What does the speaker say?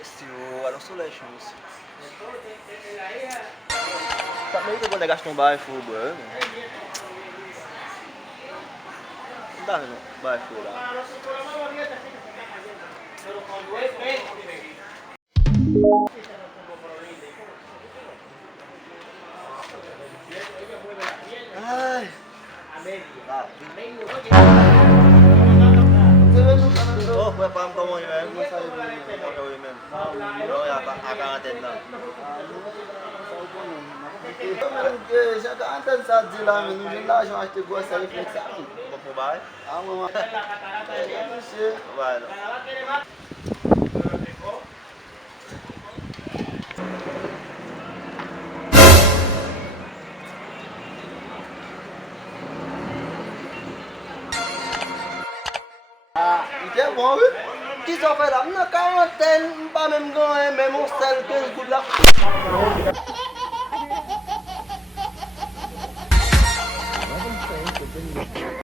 Este ano soleil chance. Tá meio que eu vou negar um bairro fogo, não dá não, bairro fogo lá. Ai. Oh, kaya paham kamu ya, gue saya mau kawin men. Oh ya, akan ngatain lah. Saya kan antar saat jalan menuju lah, cuma itu gua saya fleksibel. Mau baik? Mau. Sih, baik. Thế bố chứ sao phải lắm nó có tên ba mình người mẹ muốn xem cái good luck.